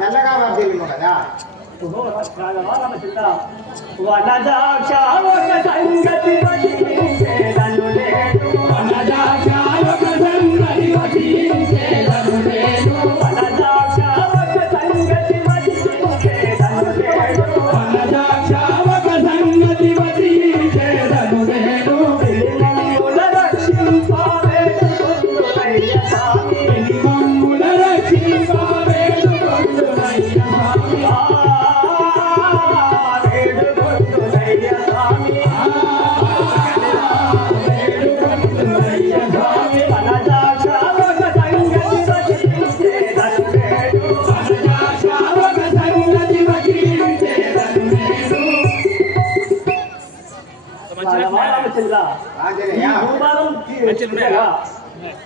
నల్లగా తెల్లగా కదా వనదాక్ష ఒక సంగతి వదిలించేదను లేదు వనదాక్ష ఒక సంగతి వదిలించేదను లేదు నిన్నుల రక్షింపవే దుర్గయ్య స్వామి.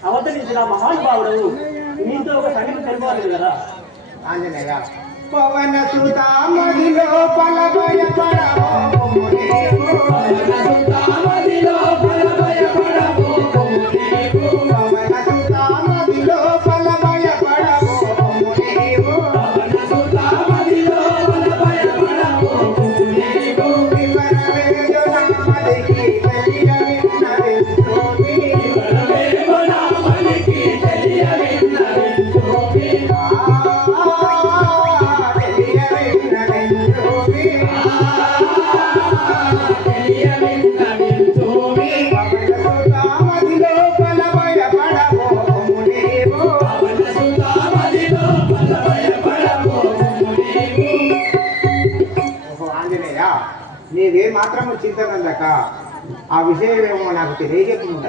అవతరించిన మహానుభావుడు నీతో ఒక సంగతి తెలిపాలి కదా ఆంజనేయ పవన సుత మదిలో పల భయపడము నీవు. పవన సుత మదిలో పల భయపడము నీవు. వివర వేడు నమ్మదికి తెలియవిన్నది ఓహో ఆంజనేయ నీవే మాత్రము చింతనందక ఆ విషయమేమో నాకు తెలియజేస్తుంది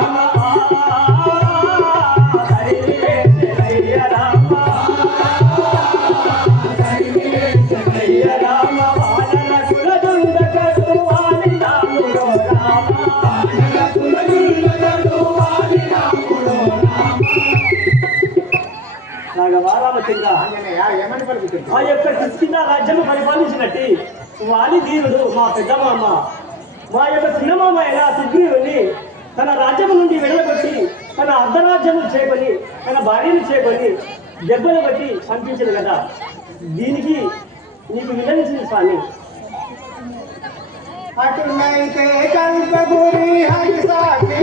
ఆ యొక్క కిష్కింద రాజ్యము పరిపాలించినట్టి వాలి దీనుడు మా పెద్ద మామ మా యొక్క చిన్నమామ అయిన సుగ్రీవుని తన రాజ్యము నుండి వెళ్ళగొట్టి తన అర్ధరాజ్యము చేకొని తన భార్యను చేకొని దెబ్బలు బట్టి పంపించదు కదా. దీనికి నీకు వినవించింది స్వామి. అటునైతే కల్పగురి హరి సాక్షి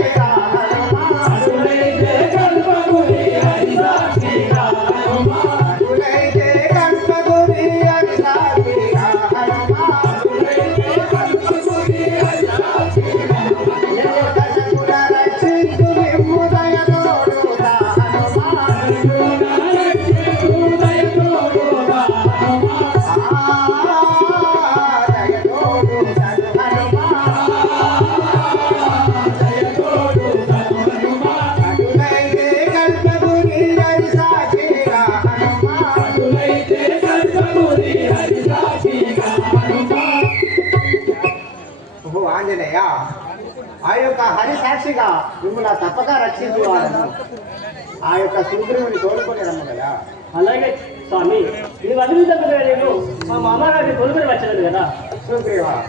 ఆంజనేయ ఆ యొక్క హరి సాక్షిగా మిమ్మల్ని తప్పక రక్షించువాడను ఆ యొక్క సుగ్రీవుని తోడుకొని కదా. అలాగే స్వామి. నీవు నేను మా మామగారికి కొనుగోలు వచ్చాను కదా. సుగ్రీవ.